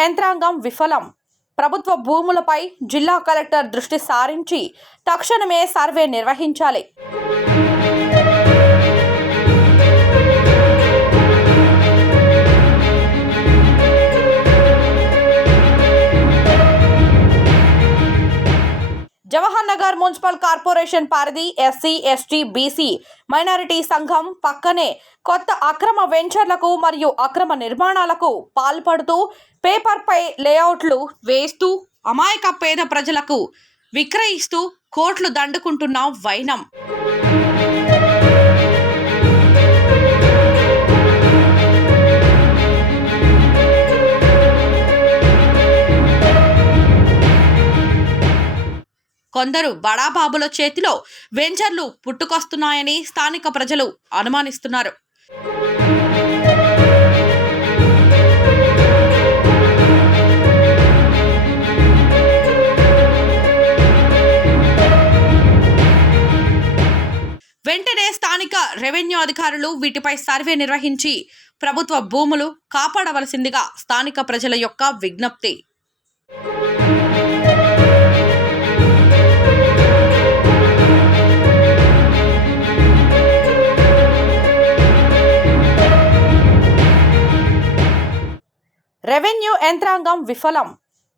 యంత్రాంగం విఫలం. ప్రభుత్వ భూములపై జిల్లా కలెక్టర్ దృష్టి సారించి తక్షణమే సర్వే నిర్వహించాలి. మున్సిపల్ కార్పొరేషన్ పరిధి ఎస్సీ ఎస్టీ బీసీ మైనారిటీ సంఘం పక్కనే కొత్త అక్రమ వెంచర్లకు మరియు అక్రమ నిర్మాణాలకు పాల్పడుతూ పేపర్పై లేఅవుట్లు వేస్తూ అమాయక పేద ప్రజలకు విక్రయిస్తూ కోట్లు దండుకుంటున్న వైనం. కొందరు బడాబాబుల చేతిలో వెంచర్లు పుట్టుకొస్తున్నాయని స్థానిక ప్రజలు అనుమానిస్తున్నారు. వెంటనే స్థానిక రెవెన్యూ అధికారులు వీటిపై సర్వే నిర్వహించి ప్రభుత్వ భూములు కాపాడవలసిందిగా స్థానిక ప్రజల యొక్క విజ్ఞప్తి. రెవెన్యూ యంత్రాంగం విఫలం.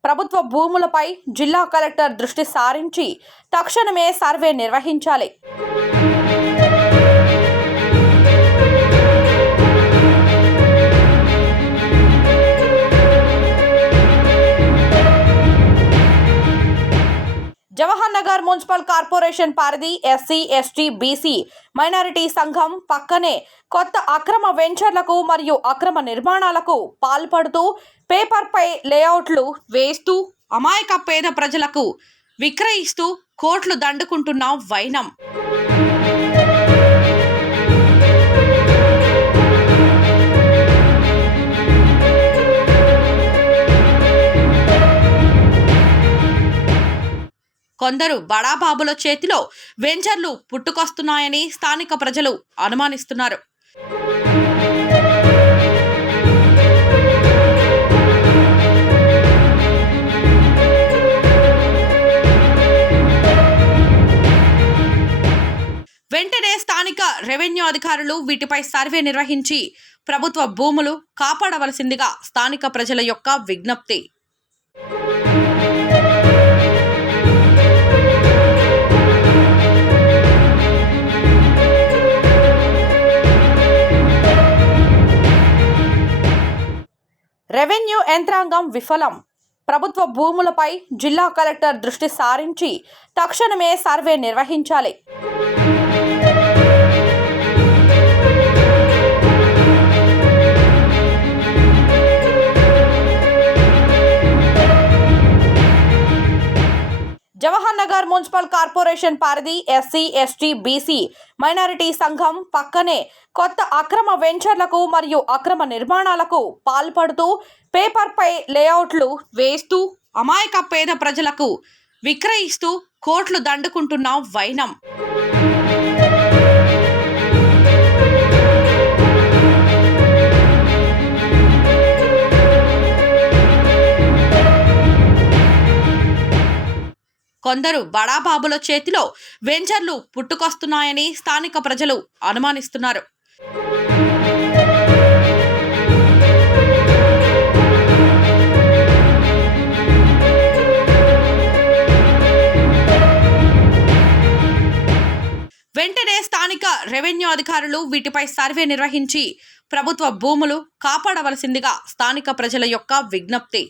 ప్రభుత్వ భూములపై జిల్లా కలెక్టర్ దృష్టి సారించి తక్షణమే సర్వే నిర్వహించాలి. జవహర్ మున్సిపల్ కార్పొరేషన్ పరిధి ఎస్సీ ఎస్టీ బీసీ మైనారిటీ సంఘం పక్కనే కొత్త అక్రమ వెంచర్లకు మరియు అక్రమ నిర్మాణాలకు పాల్పడుతూ పేపర్పై లేఅవుట్లు వేస్తూ అమాయక పేద ప్రజలకు విక్రయిస్తూ కోట్లు దండుకుంటున్న వైనం. కొందరు బడాబాబుల చేతిలో వెంచర్లు పుట్టుకొస్తున్నాయని స్థానిక ప్రజలు అనుమానిస్తున్నారు. వెంటనే స్థానిక రెవెన్యూ అధికారులు వీటిపై సర్వే నిర్వహించి ప్రభుత్వ భూములు కాపాడవలసిందిగా స్థానిక ప్రజల యొక్క విజ్ఞప్తి. యంత్రాంగం విఫలం. ప్రభుత్వ భూములపై జిల్లా కలెక్టర్ దృష్టి సారించి తక్షణమే సర్వే నిర్వహించాలి. జవహర్ నగర్ మున్సిపల్ కార్పొరేషన్ పరిధి ఎస్సీ ఎస్టీ బీసీ మైనారిటీ సంఘం పక్కనే కొత్త అక్రమ వెంచర్లకు మరియు అక్రమ నిర్మాణాలకు పాల్పడుతూ పేపర్పై లేఅవుట్లు వేస్తూ అమాయక పేద ప్రజలకు విక్రయిస్తూ కోట్లు దండుకుంటున్న వైనం. కొందరు బడాబాబుల చేతిలో వెంచర్లు పుట్టుకొస్తున్నాయని స్థానిక ప్రజలు అనుమానిస్తున్నారు. వెంటనే స్థానిక రెవెన్యూ అధికారులు వీటిపై సర్వే నిర్వహించి ప్రభుత్వ భూములు కాపాడవలసిందిగా స్థానిక ప్రజల యొక్క విజ్ఞప్తి.